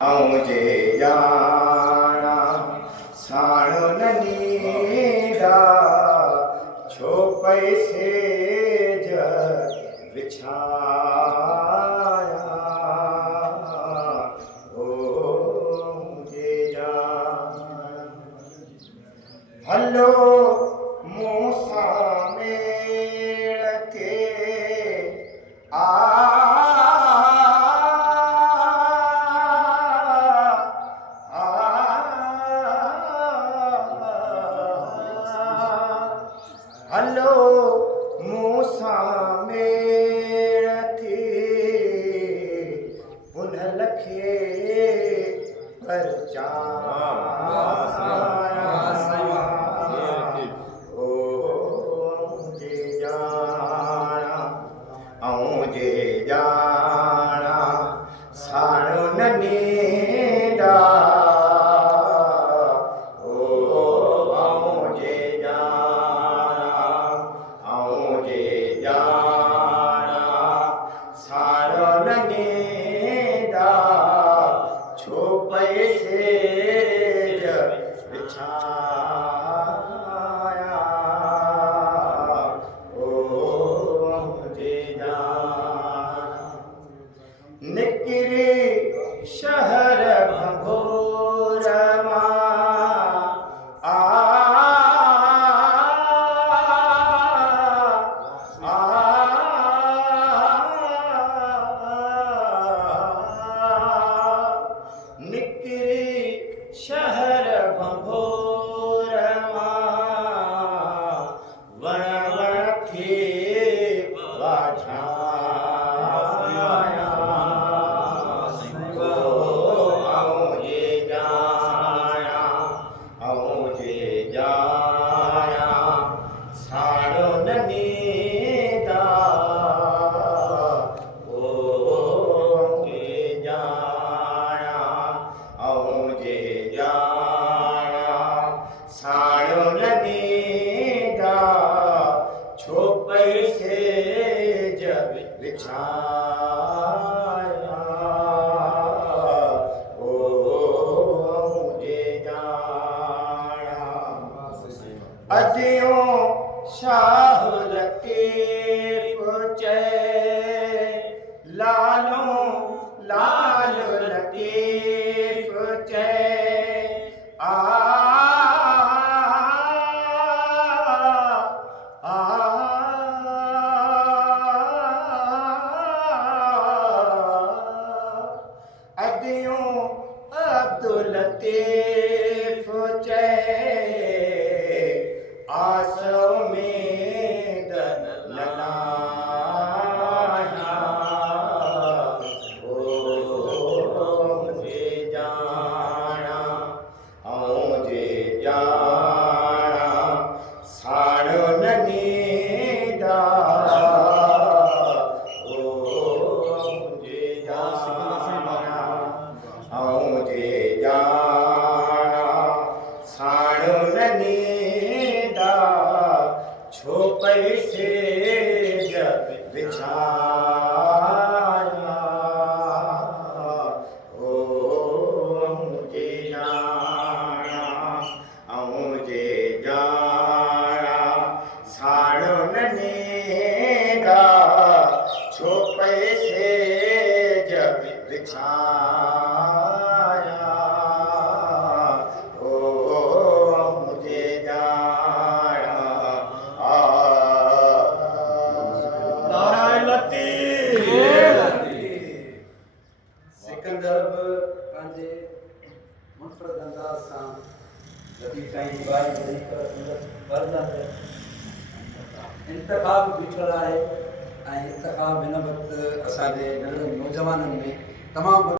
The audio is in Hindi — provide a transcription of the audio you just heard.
मुझे जाना साणो ननीदा छो पैसे ज विछाया ओ मुझे जाना हलो मूसा मेल के हलो मूसा मेल थी पुनः लखे ओ मुझे जाना साणो ननीदा छो पैसे ज विछाया ओ मुझे जाना निकिरी शहर भंगोर निकरी शहर भंगोर वण वण थे वाझाया मुझे जाना साणो ननीदा मुझे जाना साणो ननीदा छो पैसे ज विछाया ओ मुझे जाना अजियो शाह लतीफ चए लालो लाल लतीफ अदियों अब्दुल लतीफ आसो में दन ललाया ओ मुझे जाना साणो ननीदा ओ मुझे जाना साणो ननीदा छो पैसे ज विछाया ओ मुझे जाना साणो ननीदा छो पैसे ज विछाया ओ मुझे जाना नारायण सिकंदर पंहिंजे मुनफरद अंदाज़ सां लतीफ़ साईं जी बाई ॿुधी कर संदसि फर्ज़ंद इंतख़ाब बीठल आहे ऐं इंतख़ाब हिन वक़्तु असांजे नंढनि नौजवाननि में तमामु